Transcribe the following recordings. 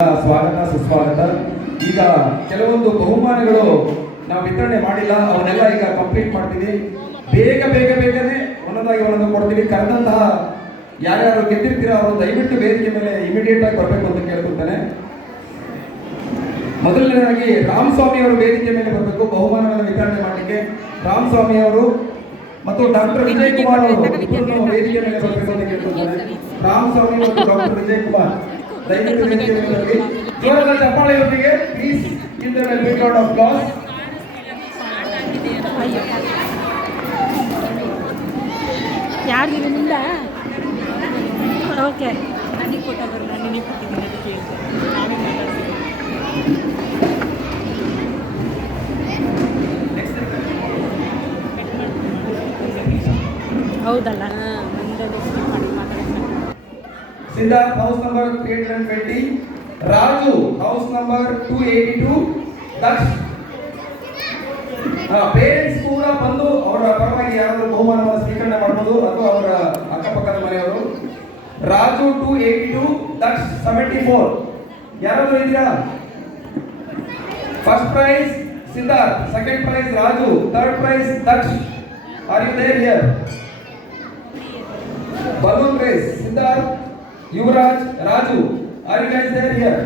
ಸ್ವಾಗತ ಸುಸ್ವಾಗತ. ಈಗ ಕೆಲವೊಂದು ಬಹುಮಾನಗಳು ನಾವು ವಿತರಣೆ ಮಾಡಿಲ್ಲ, ಅವನ್ನೆಲ್ಲ ಈಗ ಕಂಪ್ಲೀಟ್ ಮಾಡ್ತೀವಿ. ಬೇಗನೆ ಒಂದೊಂದಾಗಿ ಕೊಡ್ತೀವಿ. ಕರೆದಂತಹ ಯಾರ್ಯಾರು ಗೆದ್ದಿರ್ತೀರ ಅವರು ದಯವಿಟ್ಟು ವೇದಿಕೆ ಮೇಲೆ ಇಮಿಡಿಯೇಟ್ ಆಗಿ ಬರಬೇಕು ಅಂತ ಕೇಳ್ಕೊಳ್ತೇನೆ. ಮೊದಲನೇದಾಗಿ ರಾಮಸ್ವಾಮಿ ಅವರು ವೇದಿಕೆ ಮೇಲೆ ಬರಬೇಕು ಬಹುಮಾನವನ್ನು ವಿತರಣೆ ಮಾಡಲಿಕ್ಕೆ. ರಾಮಸ್ವಾಮಿ ಅವರು ಮತ್ತು ಡಾಕ್ಟರ್ ವಿಜಯ್ ಕುಮಾರ್ ಅವರು ವೇದಿಕೆ ಮೇಲೆ ಬರಬೇಕು ಅಂತ ಕೇಳ್ಕೊಳ್ತೇನೆ. ರಾಮಸ್ವಾಮಿ ಮತ್ತು ಡಾಕ್ಟರ್ ವಿಜಯ್ ಕುಮಾರ್ ದಯವಿಟ್ಟು ವೇದಿಕೆ ಮೇಲೆ ಬರಲಿ. ಜೋರಾದ ಚಪ್ಪಾಳೆಯೊಂದಿಗೆ please give them a big round of applause. ಯಾರಿಗಿದೆ ಮುಂದೆ? ಓಕೆ, ನನಗೆ ಕೊಟ್ಟವರು ನಾನು ನಿನಗೆ ಕೊಟ್ಟಿದ್ದೀನಿ ಅದಕ್ಕೆ ಹೌದಲ್ಲ. Siddharth house number 320, Raju house number 282, Daksh. Parents ಕೂಡ ಬಂದು ಅವರ ಪರವಾಗಿ ಯಾರಾದರೂ ಬಹುಮಾನವನ್ನು ಸ್ವೀಕರಣೆ ಮಾಡಬಹುದು ಅಥವಾ ಅವರ ಅಕ್ಕಪಕ್ಕದ ಮನೆಯವರು. ರಾಜು 282, ದಕ್ಷ್ 74. ಯಾರಾದರೂ ಇದ್ದೀರಾ? First prize Siddharth, second prize Raju, third prize Daksh. Are you there here? Balloon race Siddharth, Yuvaraj, Raju, are you guys there here?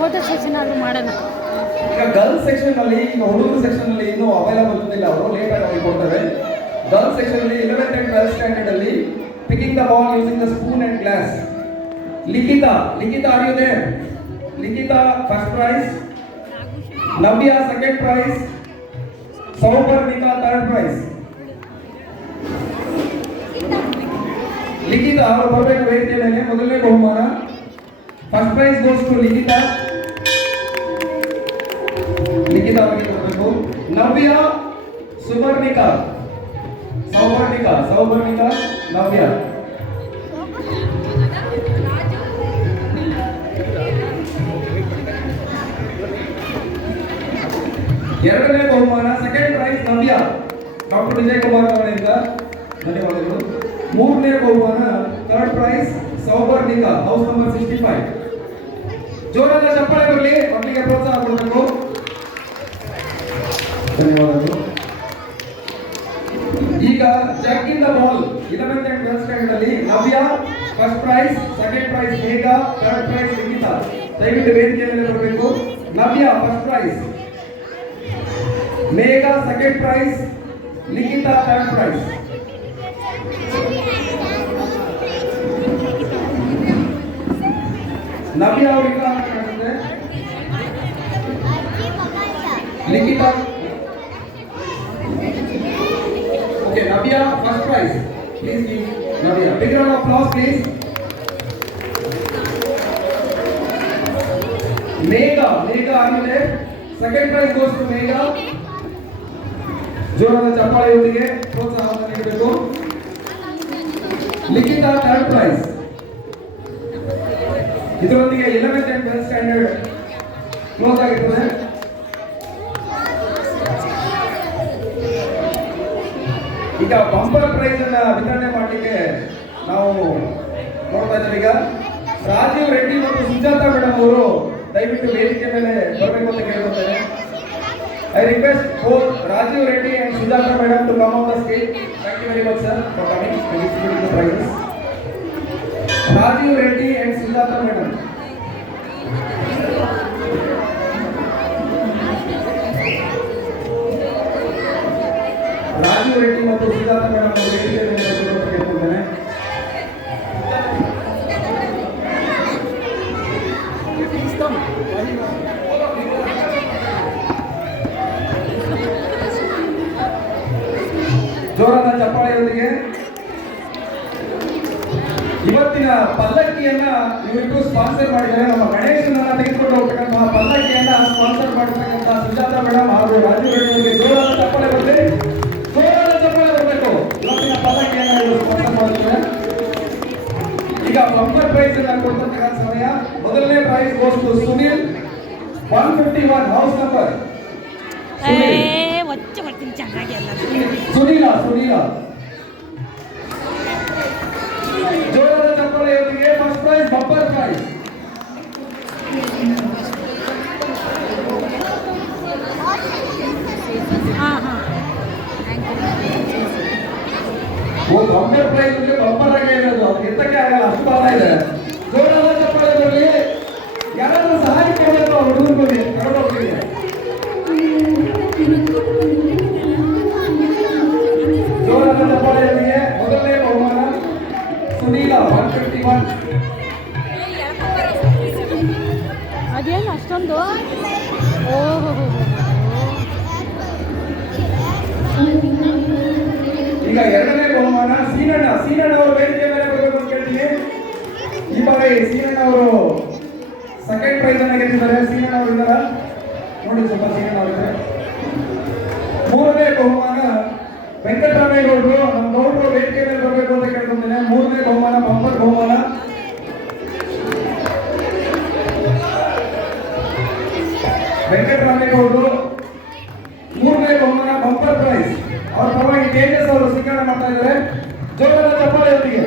Photo section ಆದ್ರೂ ಮಾಡೋಣ. ಈಗ ಗರ್ಲ್ಸ್ ಸೆಕ್ಷನ್ ಅಲ್ಲಿ, ಈಗ ಹುಡುಗರ ಸೆಕ್ಷನ್ ಅಲ್ಲಿ ಇನ್ನೂ ಅವೈಲೇಬಲ್ ಇಲ್ಲ, ಅವರು ಲೇಟ್ ಆಗಿ ಕೊಡ್ತಾರೆ. ಗರ್ಲ್ಸ್ ಸೆಕ್ಷನ್ ಅಲ್ಲಿ 11th and 12th ಸ್ಟ್ಯಾಂಡರ್ಡ್ ಅಲ್ಲಿ picking the ball using the spoon and glass. Likhita, are you there? Likhita first prize, Navya second prize, Souparnika third prize. Likhita ಅವರು ಬರಬೇಕು ವೇದಿಕೆ ಮೇಲೆ. ಮೊದಲನೇ ಬಹುಮಾನ first prize goes to Likhita. Likhita ಅವರಿಗೆ ಬರಬೇಕು. ನವ್ಯ, ಸುಪರ್ಣಿಕಾ, ಸೌಪರ್ಣಿಕಾ, ನವ್ಯ. ಎರಡನೇ ಬಹುಮಾನ second prize Navya, doctor Vijay Kumar ಅವರಿಂದ ಧನ್ಯವಾದಗಳು. ಮೂರನೇ ಬಹುಮಾನ third prize Souparnika, house number 65. ಜೋರಾದ ಚಪ್ಪಾಳೆ ಬರಲಿ, ಮಕ್ಕಳಿಗೆ ಪ್ರೋತ್ಸಾಹ ಕೊಡಬೇಕು. ಧನ್ಯವಾದಗಳು. ಈಗ jug in the ball 11th and 12th standard ಅಲ್ಲಿ Navya first prize, second prize Megha, third prize Likhita. ದಯವಿಟ್ಟು ವೇದಿಕೆ ಮೇಲೆ ಬರಬೇಕು. Navya first prize, Megha second prize, Likhita third prize. Navya ಅವರಿಗೆ Likhita. Okay, Navya first prize. Please give Navya big round of applause please. Megha ಆಗಿದೆ, second prize goes to Megha. ಜೋರಾದ ಚಪ್ಪಾಳೆಯೊಂದಿಗೆ ಪ್ರೋತ್ಸಾಹವನ್ನು ನೀಡಬೇಕು. Likhita third prize. ಇದರೊಂದಿಗೆ 11th and 12th standard close ಆಗಿರ್ತದೆ. ಈಗ ಬಂಪರ್ ಪ್ರೈಸ್ ಅನ್ನ ವಿತರಣೆ ಮಾಡಲಿಕ್ಕೆ ನಾವು ನೋಡ್ತಾ ಇದ್ದೇವೆ. ಈಗ ರಾಜೀವ್ ರೆಡ್ಡಿ ಮತ್ತು ಸುಜಾತಾ ಮೇಡಮ್ ಅವರು ದಯವಿಟ್ಟು ವೇದಿಕೆ ಮೇಲೆ ಬರಬೇಕು ಅಂತ ಕೇಳ್ಕೊಳ್ತೇನೆ. I request both Rajiv Reddy and Sujata Madam to come on the stage. Thank you very much, sir, for coming and distributing the prizes. Rajiv Reddy and Sujata Madam. Rajiv Reddy ಮತ್ತು Sujata Madam ಅವರು ವೇದಿಕೆ ಮೇಲೆ ಬರಬೇಕು ಅಂತ ಕೇಳ್ಕೊಳ್ತೇನೆ. ಜೋರಾದ ಚಪ್ಪಾಳೆಯೊಂದಿಗೆ ಇವತ್ತಿನ ಪಲ್ಲಕ್ಕಿಯನ್ನ ಇವರಿಗೂ sponsor ಮಾಡಿದ್ದಾರೆ. ನಮ್ಮ ಗಣೇಶನನ್ನ ತೆಗೆದುಕೊಂಡು ಹೋಗ್ತಕ್ಕಂತಹ ಪಲ್ಲಕ್ಕಿಯನ್ನ ಸ್ಪಾನ್ಸರ್ ಮಾಡಿರ್ತಕ್ಕಂತಹ ಸುಜಾತಾ ಮೇಡಮ್ ಹಾಗೂ ರಾಜೀವ್ ರೆಡ್ಡಿ ಅವರಿಗೆ ಜೋರಾದ ಚಪ್ಪಾಳೆ ಬರಲಿ. ಜೋರಾದ ಚಪ್ಪಾಳೆ ಬರಬೇಕು. ಇವತ್ತಿನ ಪಲ್ಲಕ್ಕಿಯನ್ನ ಇವರು ಸ್ಪಾನ್ಸರ್ ಮಾಡಿದ್ದಾರೆ. ಈಗ ಬಂಪರ್ ಪ್ರೈಸ್ ಅನ್ನ ಕೊಡ್ತಕ್ಕಂಥ ಸಮಯ. ಮೊದಲನೇ prize goes to Sunil, 151, house number. ಮಾಡ್ತೀನಿ ಚೆನ್ನಾಗಿ ಎಲ್ಲ. ಸುನೀಲ ಜೋರಾದ ಚಪ್ಪಾಳೆ ಅವರಿಗೆ ಫಸ್ಟ್ ಪ್ರೈಸ್ ಬಂಪರ್ ಪ್ರೈಸ್. ಹಾಂ ಒಂದು ಬಂಪರ್ ಪ್ರೈಸ್ ಅಂದ್ರೆ ಬಂಪರ್ ಆಗಿ ಇರೋದು, ಅದು ಎತ್ತಕ್ಕೆ ಆಗಲ್ಲ, ಅಷ್ಟು ಭಾರ ಇದೆ. ಜೋರಾದ ಚಪ್ಪಾಳೆ ಬರಲಿ. ಯಾರಾದ್ರೂ ಸಹಾಯ ಕೊಡಬೇಕು ಹುಡುಗರಿಗೆ, ಕರೋಡೊಬ್ಬರಿಗೆ. ಜೋರಾದ ಚಪ್ಪಾಳೆಯವರಿಗೆ ಮೊದಲನೇ ಬಹುಮಾನ ಸುನೀಲ 151. ಅದೇನು ಅಷ್ಟೊಂದು? ಓಹೋ. ಈಗ ಎರಡನೇ ಬಹುಮಾನ ಸೀನಣ್ಣ ಅವರು ವೇದಿಕೆ ಮೇಲೆ ಬರಬೇಕು ಅಂತ ಕೇಳ್ತೀನಿ. ಈ ಬಾರಿ ಸೀನಣ್ಣ ಅವರು ಸೆಕೆಂಡ್ ಪ್ರೈಸ್ ಅನ್ನ ಗೆದ್ದಿದ್ದಾರೆ. ಸೀನಣ್ಣ ಅವರು ಇದ್ದಾರ ನೋಡಿ, ಸ್ವಲ್ಪ ಸೀನಣ್ಣ ಅವರಿದ್ದಾರೆ. ಮೂರನೇ ಬಹುಮಾನ ವೆಂಕಟರಾಮೇಗೌಡರು, ನಮ್ಮ ಗೌಡರು ವೇದಿಕೆ ಮೇಲೆ ಬರಬೇಕು ಅಂತ ಕೇಳ್ಕೊಂತೇನೆ. ಮೂರನೇ ಬಹುಮಾನ ಬಂಪರ್ ಬಹುಮಾನ ವೆಂಕಟರಾಮೇಗೌಡರು. ಮೂರನೇ ಬಹುಮಾನ ಬಂಪರ್ ಪ್ರೈಸ್. ಅವರ ಪರವಾಗಿ ತೇಜಸ್ ಅವರು ಸ್ವೀಕಾರ ಮಾಡ್ತಾ ಇದ್ದಾರೆ. ಜೋರಾದ ಚಪ್ಪಾಳೆಯೊಂದಿಗೆ